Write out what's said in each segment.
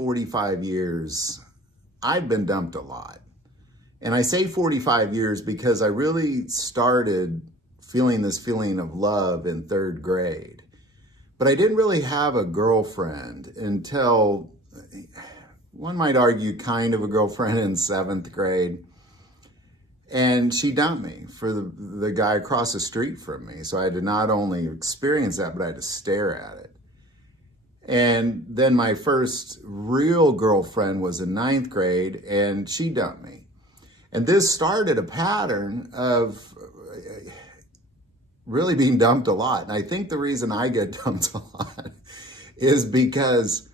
45 years, I've been dumped a lot. And I say 45 years because I really started feeling this feeling of love in third grade. But I didn't really have a girlfriend until, one might argue, kind of a girlfriend in seventh grade. And she dumped me for the guy across the street from me. So I had to not only experience that, but I had to stare at it. And then my first real girlfriend was in ninth grade, and she dumped me. And this started a pattern of really being dumped a lot. And I think the reason I get dumped a lot is because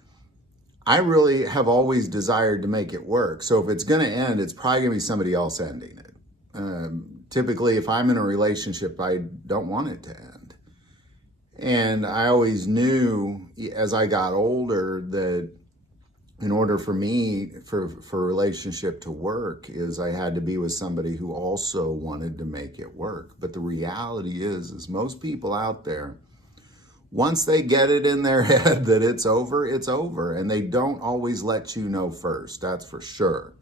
I really have always desired to make it work. So if it's going to end, it's probably going to be somebody else ending it. Typically, if I'm in a relationship, I don't want it to end. And I always knew as I got older that in order for me, for a relationship to work, is I had to be with somebody who also wanted to make it work. But the reality is most people out there, once they get it in their head that it's over, it's over. And they don't always let you know first, that's for sure.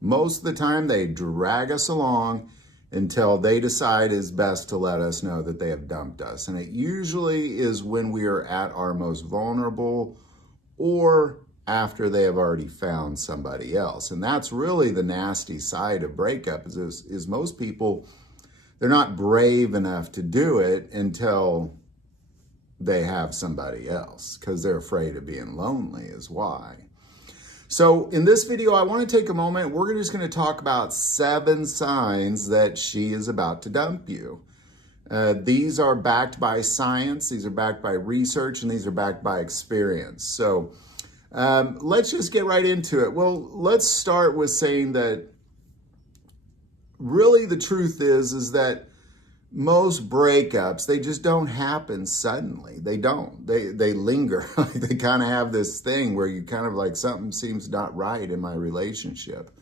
Most of the time, they drag us along until they decide it's best to let us know that they have dumped us. And it usually is when we are at our most vulnerable or after they have already found somebody else. And that's really the nasty side of breakup is most people, they're not brave enough to do it until they have somebody else because they're afraid of being lonely is why. So in this video, I want to take a moment. We're just going to talk about 7 signs that she is about to dump you. These are backed by science, these are backed by research, and these are backed by experience. So let's just get right into it. Well, let's start with saying that really the truth is that most breakups, they just don't happen suddenly. They don't. They linger. They kind of have this thing where you kind of like something seems not right in my relationship.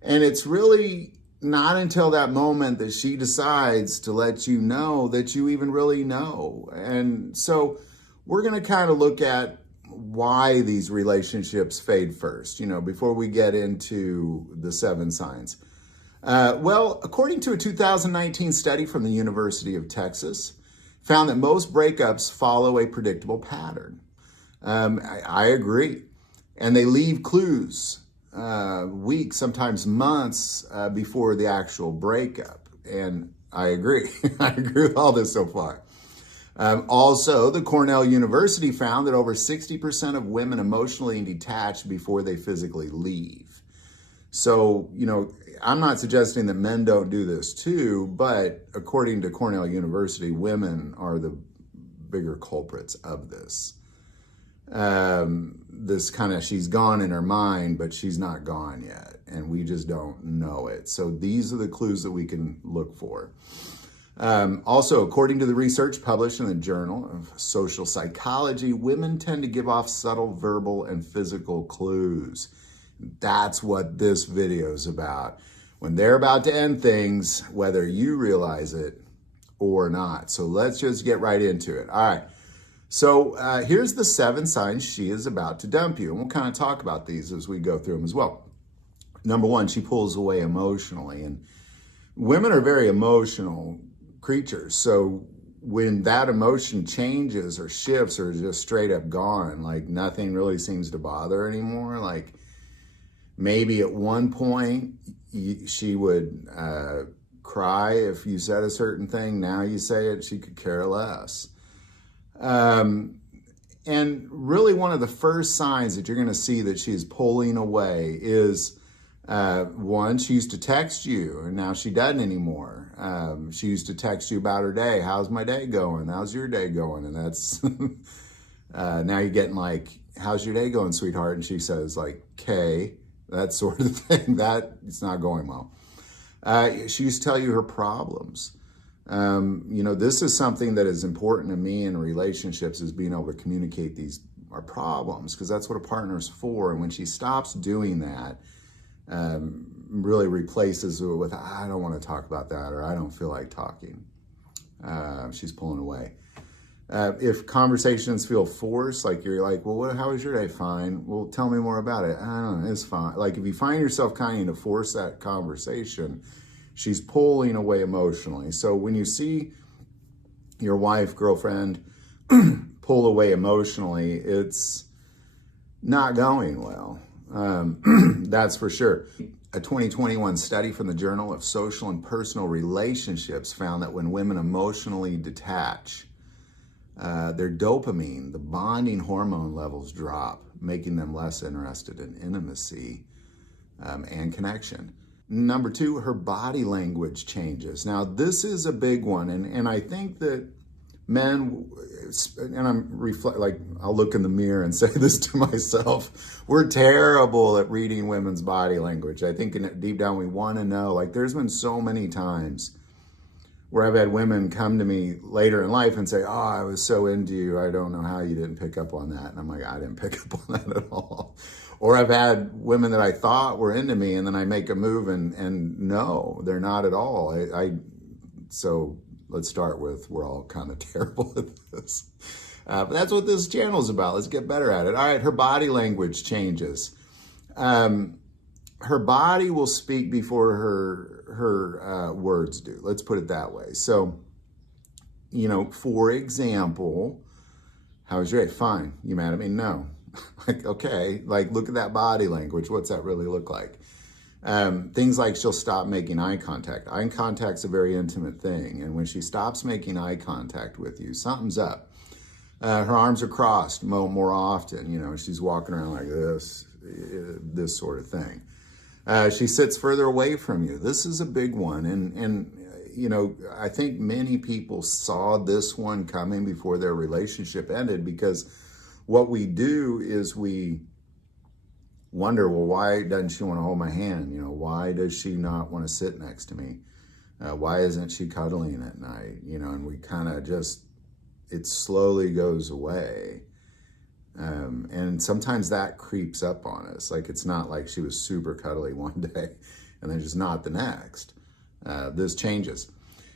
And it's really not until that moment that she decides to let you know that you even really know. And so we're going to kind of look at why these relationships fade first, before we get into the 7 signs. Well, according to a 2019 study from the University of Texas, found that most breakups follow a predictable pattern. I agree. And they leave clues weeks, sometimes months before the actual breakup. And I agree. I agree with all this so far. Also, the Cornell University found that over 60% of women emotionally detach before they physically leave. So, I'm not suggesting that men don't do this too, but according to Cornell University, women are the bigger culprits of this. This kind of, she's gone in her mind, but she's not gone yet, and we just don't know it. So these are the clues that we can look for. Also, according to the research published in the Journal of Social Psychology, women tend to give off subtle verbal and physical clues. That's what this video is about. When they're about to end things, whether you realize it or not. So let's just get right into it. All right. So here's the 7 signs she is about to dump you. And we'll kind of talk about these as we go through them as well. Number 1, she pulls away emotionally. And women are very emotional creatures. So when that emotion changes or shifts or is just straight up gone, like nothing really seems to bother anymore, like maybe at one point she would cry if you said a certain thing. Now you say it, she could care less. And really one of the first signs that you're going to see that she's pulling away is, 1, she used to text you and now she doesn't anymore. She used to text you about her day. How's my day going? How's your day going? And that's, now you're getting like, how's your day going, sweetheart? And she says like, "K." That sort of thing. That it's not going well. She used to tell you her problems. This is something that is important to me in relationships, is being able to communicate our problems, because that's what a partner's for. And when she stops doing that, really replaces it with, "I don't want to talk about that," or "I don't feel like talking." She's pulling away. If conversations feel forced, like you're like, well, how was your day? Fine. Well, tell me more about it. I don't know, it's fine. Like if you find yourself kind of to force that conversation, she's pulling away emotionally. So when you see your wife, girlfriend pull away emotionally, it's not going well. That's for sure. A 2021 study from the Journal of Social and Personal Relationships found that when women emotionally detach, their dopamine, the bonding hormone levels drop, making them less interested in intimacy and connection. Number two, her body language changes. Now, this is a big one, and I think that men, and I'll look in the mirror and say this to myself, we're terrible at reading women's body language. I think deep down we want to know. Like, there's been so many times where I've had women come to me later in life and say, oh, I was so into you, I don't know how you didn't pick up on that. And I'm like, I didn't pick up on that at all. Or I've had women that I thought were into me, and then I make a move and no, they're not at all. So let's start with, we're all kind of terrible at this. But that's what this channel is about. Let's get better at it. All right, her body language changes. Her body will speak before her words do. Let's put it that way. So, for example, how was your day? Fine. You mad at me? No. Like, okay, like look at that body language. What's that really look like? Things like she'll stop making eye contact. Eye contact's a very intimate thing. And when she stops making eye contact with you, something's up. Her arms are crossed more often. She's walking around like this sort of thing. She sits further away from you. This is a big one. And I think many people saw this one coming before their relationship ended, because what we do is we wonder, well, why doesn't she want to hold my hand? Why does she not want to sit next to me? Why isn't she cuddling at night? And we kind of it slowly goes away. And sometimes that creeps up on us. Like, it's not like she was super cuddly one day and then just not the next. This changes.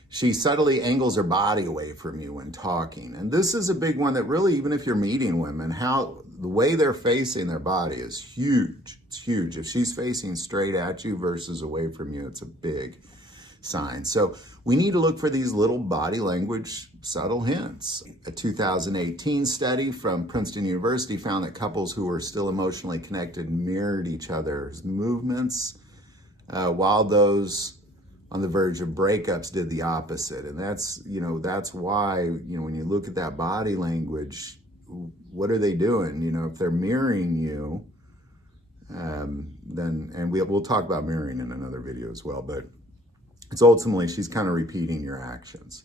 She subtly angles her body away from you when talking. And this is a big one that really, even if you're meeting women, the way they're facing their body is huge. It's huge. If she's facing straight at you versus away from you, it's a big sign. So we need to look for these little body language subtle hints. A 2018 study from Princeton University found that couples who were still emotionally connected mirrored each other's movements, while those on the verge of breakups did the opposite. And that's why, when you look at that body language, what are they doing? If they're mirroring you, then we'll talk about mirroring in another video as well, but it's ultimately, she's kind of repeating your actions.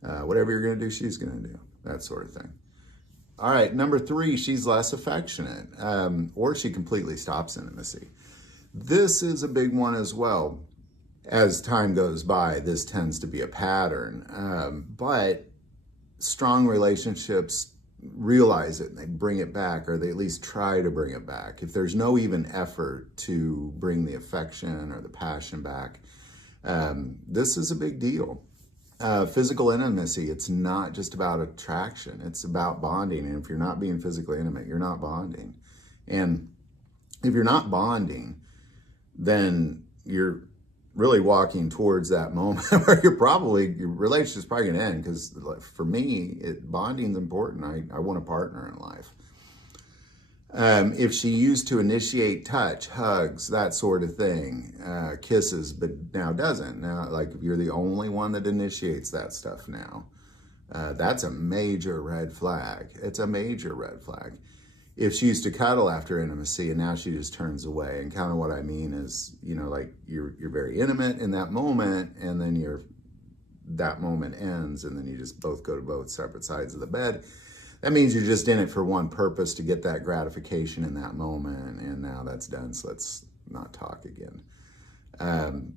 Whatever you're going to do, she's going to do, that sort of thing. All right, number three, she's less affectionate, or she completely stops intimacy. This is a big one as well. As time goes by, this tends to be a pattern, but strong relationships realize it and they bring it back, or they at least try to bring it back. If there's no even effort to bring the affection or the passion back, this is a big deal. Physical intimacy, it's not just about attraction, it's about bonding. And if you're not being physically intimate, you're not bonding. And if you're not bonding, then you're really walking towards that moment where your relationship's probably going to end. Because for me, bonding's important. I want a partner in life. If she used to initiate touch, hugs, that sort of thing, kisses, but now doesn't. Now, like, if you're the only one that initiates that stuff now, that's a major red flag. It's a major red flag. If she used to cuddle after intimacy and now she just turns away, and kind of what I mean is, like you're very intimate in that moment, and then that moment ends, and then you just both go to both separate sides of the bed. That means you're just in it for one purpose, to get that gratification in that moment, and now that's done, so let's not talk again.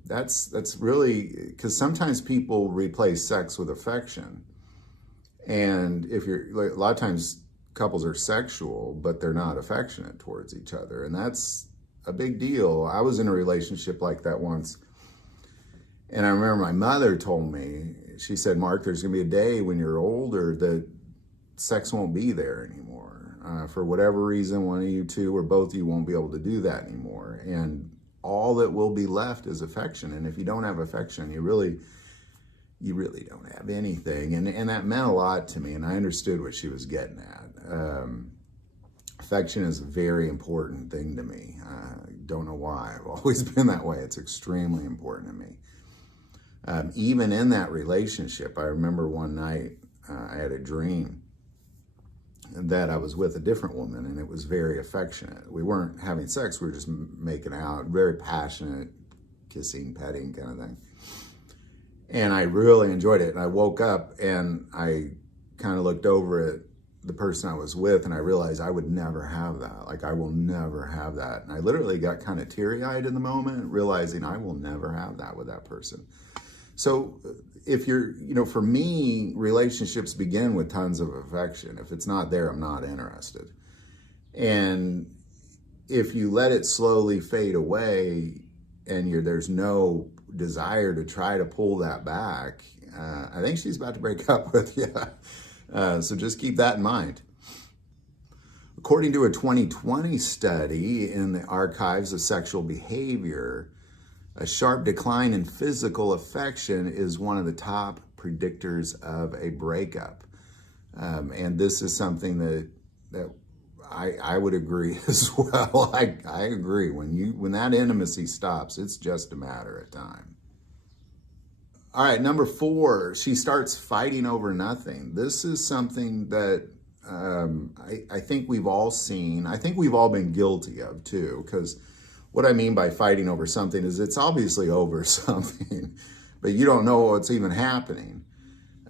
That's really, because sometimes people replace sex with affection. And if you're, like, a lot of times couples are sexual, but they're not affectionate towards each other. And that's a big deal. I was in a relationship like that once. And I remember my mother told me, she said, Mark, there's going to be a day when you're older that sex won't be there anymore. For whatever reason, one of you two or both of you won't be able to do that anymore. And all that will be left is affection. And if you don't have affection, you really don't have anything. And that meant a lot to me, and I understood what she was getting at. Affection is a very important thing to me. I don't know why. I've always been that way. It's extremely important to me. Even in that relationship, I remember one night I had a dream that I was with a different woman, and it was very affectionate. We weren't having sex, we were just making out, very passionate, kissing, petting kind of thing. And I really enjoyed it. And I woke up and I kind of looked over at the person I was with, and I realized I would never have that. Like, I will never have that. And I literally got kind of teary-eyed in the moment, realizing I will never have that with that person. So if you're, for me, relationships begin with tons of affection. If it's not there, I'm not interested. And if you let it slowly fade away and there's no desire to try to pull that back, I think she's about to break up with you. So just keep that in mind. According to a 2020 study in the Archives of Sexual Behavior, a sharp decline in physical affection is one of the top predictors of a breakup. And this is something that I would agree as well. I agree. When that intimacy stops, it's just a matter of time. All right, number 4, she starts fighting over nothing. This is something that I think we've all seen. I think we've all been guilty of too, because what I mean by fighting over something is it's obviously over something, but you don't know what's even happening.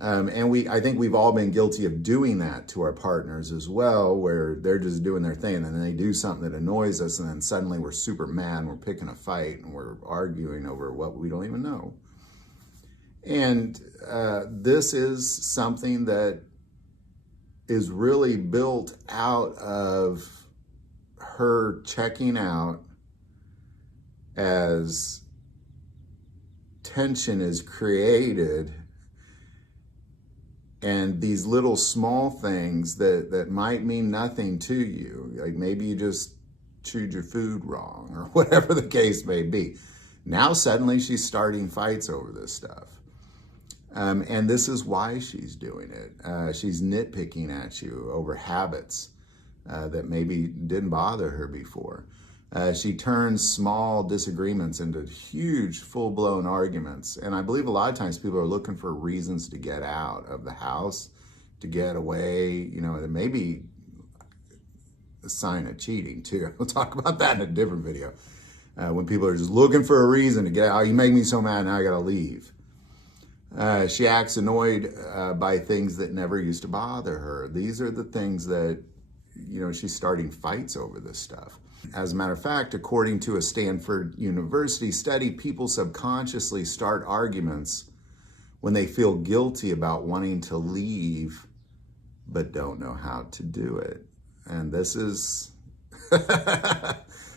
And I think we've all been guilty of doing that to our partners as well, where they're just doing their thing and then they do something that annoys us, and then suddenly we're super mad and we're picking a fight and we're arguing over what we don't even know. And this is something that is really built out of her checking out as tension is created, and these little small things that might mean nothing to you, like maybe you just chewed your food wrong or whatever the case may be. Now suddenly she's starting fights over this stuff. And this is why she's doing it. She's nitpicking at you over habits that maybe didn't bother her before. She turns small disagreements into huge, full-blown arguments. And I believe a lot of times people are looking for reasons to get out of the house, to get away. It may be a sign of cheating too. We'll talk about that in a different video. When people are just looking for a reason to get out. Oh, you make me so mad, now I gotta leave. She acts annoyed by things that never used to bother her. These are the things that, she's starting fights over this stuff. As a matter of fact, according to a Stanford University study, people subconsciously start arguments when they feel guilty about wanting to leave, but don't know how to do it. And this is,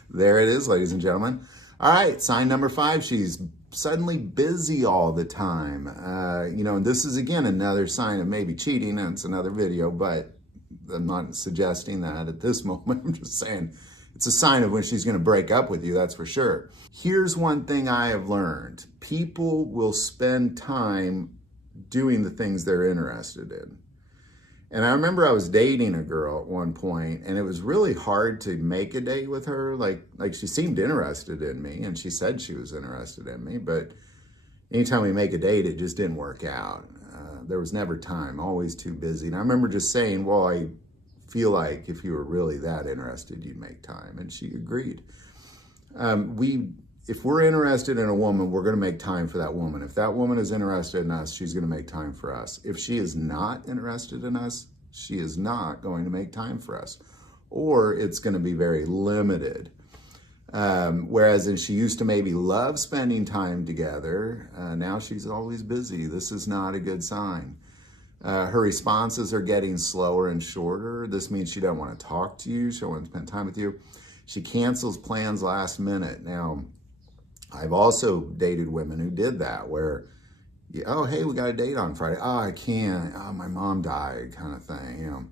there it is, ladies and gentlemen. All right, sign number 5, she's suddenly busy all the time. And this is, again, another sign of maybe cheating, and it's another video, but I'm not suggesting that at this moment. I'm just saying it's a sign of when she's going to break up with you, that's for sure. Here's one thing I have learned. People will spend time doing the things they're interested in. And I remember I was dating a girl at one point, and it was really hard to make a date with her. Like she seemed interested in me, and she said she was interested in me, but anytime we make a date, it just didn't work out. There was never time, always too busy. And I remember just saying, well, I feel like if you were really that interested, you'd make time. And she agreed. If we're interested in a woman, we're going to make time for that woman. If that woman is interested in us, she's going to make time for us. If she is not interested in us, she is not going to make time for us. Or it's going to be very limited. Whereas she used to maybe love spending time together, now she's always busy. This is not a good sign. Her responses are getting slower and shorter. This means she doesn't want to talk to you. She doesn't want to spend time with you. She cancels plans last minute. Now, I've also dated women who did that, where Yeah, oh, hey, we got a date on Friday. Oh, I can't. Oh, my mom died, kind of thing.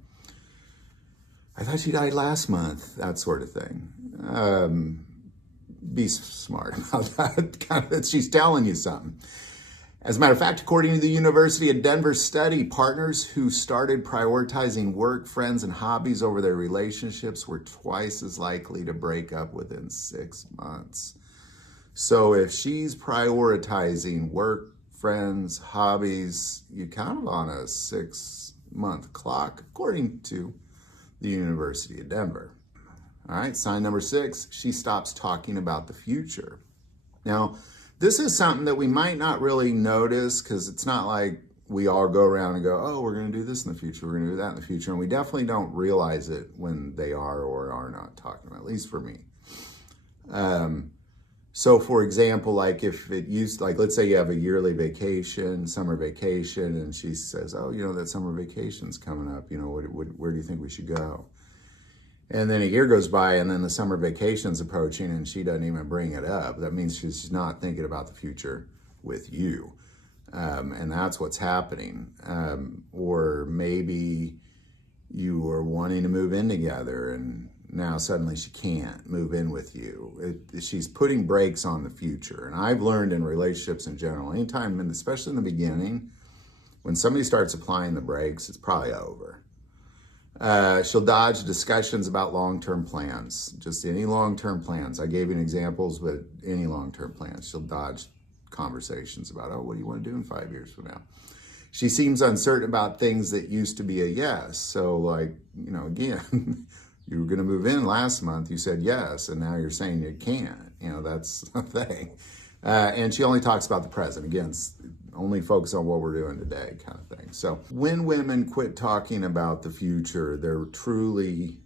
I thought she died last month. That sort of thing. Be smart about that. Kind of, she's telling you something. As a matter of fact, according to the University of Denver study, partners who started prioritizing work, friends, and hobbies over their relationships were twice as likely to break up within 6 months. So if she's prioritizing work, friends, hobbies, you're kind of on a 6-month clock, according to the University of Denver. All right, sign number 6, she stops talking about the future. Now, this is something that we might not really notice because it's not like we all go around and go, oh, we're going to do this in the future, we're going to do that in the future. And we definitely don't realize it when they are or are not talking about it, at least for me. So for example, like if it used, like let's say you have a yearly vacation, summer vacation, and she says, oh, that summer vacation's coming up, where do you think we should go? And then a year goes by and then the summer vacation's approaching and she doesn't even bring it up. That means she's not thinking about the future with you. And that's what's happening. Or maybe you were wanting to move in together and now suddenly she can't move in with you. She's putting brakes on the future. And I've learned in relationships in general, anytime, and especially in the beginning, when somebody starts applying the brakes, it's probably over. She'll dodge discussions about long-term plans, just any long-term plans. I gave you examples, but any long-term plans. She'll dodge conversations about, oh, what do you want to do in 5 years from now? She seems uncertain about things that used to be a yes. So like, again, you were going to move in last month, you said yes, and now you're saying you can't. That's a thing. And she only talks about the present. Again, only focus on what we're doing today kind of thing. So when women quit talking about the future, they're truly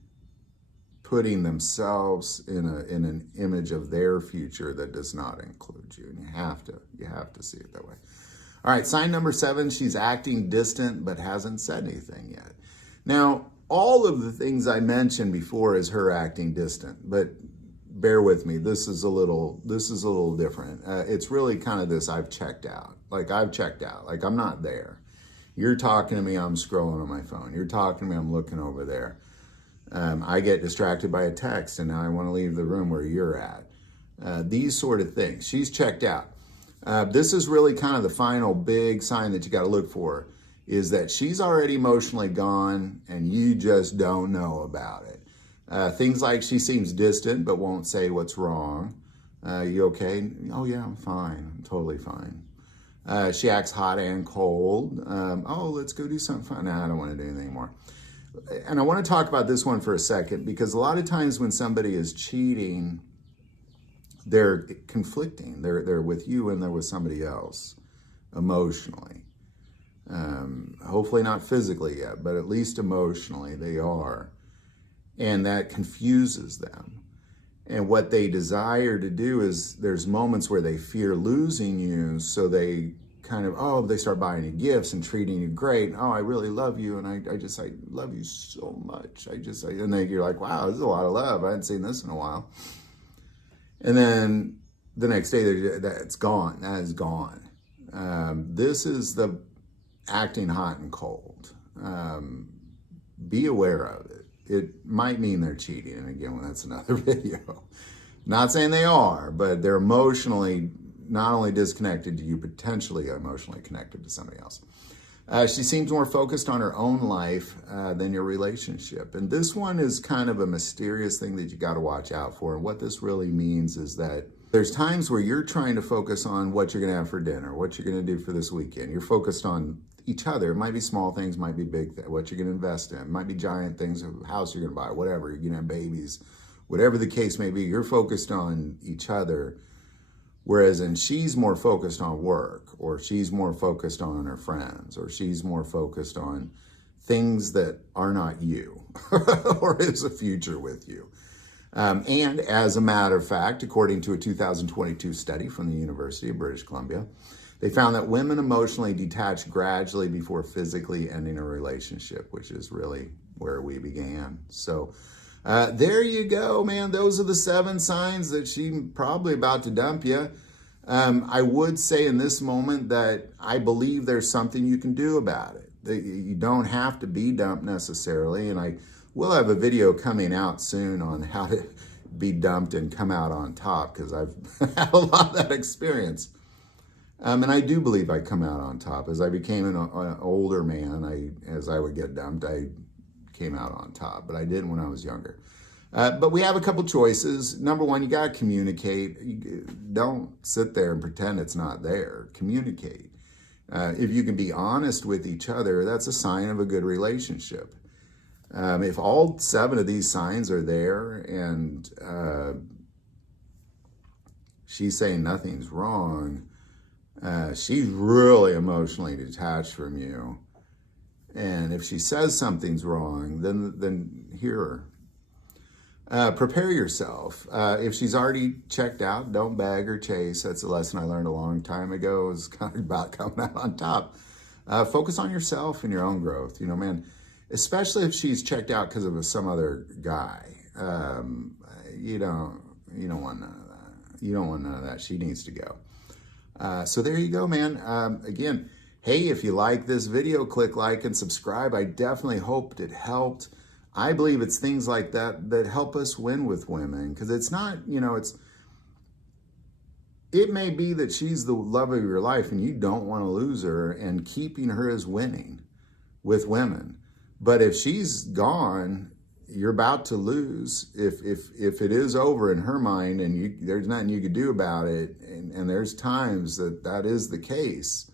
putting themselves in an image of their future that does not include you. And you have to see it that way. All right, sign number 7, she's acting distant but hasn't said anything yet. Now, all of the things I mentioned before is her acting distant, but bear with me, this is a little different. It's really kind of this, I've checked out. Like I'm not there. You're talking to me, I'm scrolling on my phone. You're talking to me, I'm looking over there. I get distracted by a text and now I want to leave the room where you're at. These sort of things. She's checked out. This is really kind of the final big sign that you got to look for, is that she's already emotionally gone and you just don't know about it. Things like she seems distant but won't say what's wrong. You okay? Oh yeah, I'm fine. I'm totally fine. She acts hot and cold. Oh, let's go do something fun. Nah, I don't want to do anything anymore. And I want to talk about this one for a second, because a lot of times when somebody is cheating, they're conflicting. They're with you and they're with somebody else emotionally. Hopefully not physically yet, but at least emotionally they are. And that confuses them. And what they desire to do is, there's moments where they fear losing you, so they kind of, they start buying you gifts and treating you great. Oh, I really love you, and I love you so much. And then you're like, wow, this is a lot of love. I hadn't seen this in a while. And then the next day, it's gone. That is gone. This is the acting hot and cold. Be aware of it. It might mean they're cheating. And again, that's another video. Not saying they are, but they're emotionally not only disconnected to you, potentially emotionally connected to somebody else. She seems more focused on her own life than your relationship. And this one is kind of a mysterious thing that you got to watch out for. And what this really means is that there's times where you're trying to focus on what you're going to have for dinner, what you're going to do for this weekend. You're focused on each other. It might be small things, might be big things, what you're going to invest in. It might be giant things, a house you're going to buy, whatever. You're going to have babies, whatever the case may be. You're focused on each other. Whereas she's more focused on work, or she's more focused on her friends, or she's more focused on things that are not you or is a future with you. And as a matter of fact, according to a 2022 study from the University of British Columbia, they found that women emotionally detach gradually before physically ending a relationship, which is really where we began. So there you go, man. Those are the 7 signs that she's probably about to dump you. I would say in this moment that I believe there's something you can do about it. That you don't have to be dumped necessarily, and I will have a video coming out soon on how to be dumped and come out on top, because I've had a lot of that experience. And I do believe I come out on top. As I became an older man, as I would get dumped, I came out on top, but I didn't when I was younger. But we have a couple choices. Number one, you got to communicate. Don't sit there and pretend it's not there. Communicate. If you can be honest with each other, that's a sign of a good relationship. If all 7 of these signs are there and she's saying nothing's wrong, she's really emotionally detached from you. And if she says something's wrong, then hear her. Prepare yourself. If she's already checked out, don't beg or chase. That's a lesson I learned a long time ago. It's kind of about coming out on top. Focus on yourself and your own growth. You know, man, especially if she's checked out because of some other guy. You don't want none of that. You don't want none of that. She needs to go. So there you go, man. Again, hey, if you like this video, click like and subscribe. I definitely hoped it helped. I believe it's things like that that help us win with women, because it's not, it may be that she's the love of your life and you don't want to lose her, and keeping her is winning with women. But if she's gone, you're about to lose. If it is over in her mind and there's nothing you could do about it, and there's times that is the case,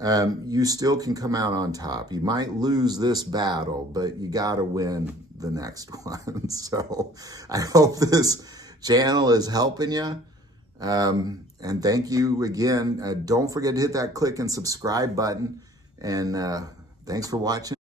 you still can come out on top. You might lose this battle, but you got to win the next one. So I hope this channel is helping you. And thank you again. Don't forget to hit that click and subscribe button. And thanks for watching.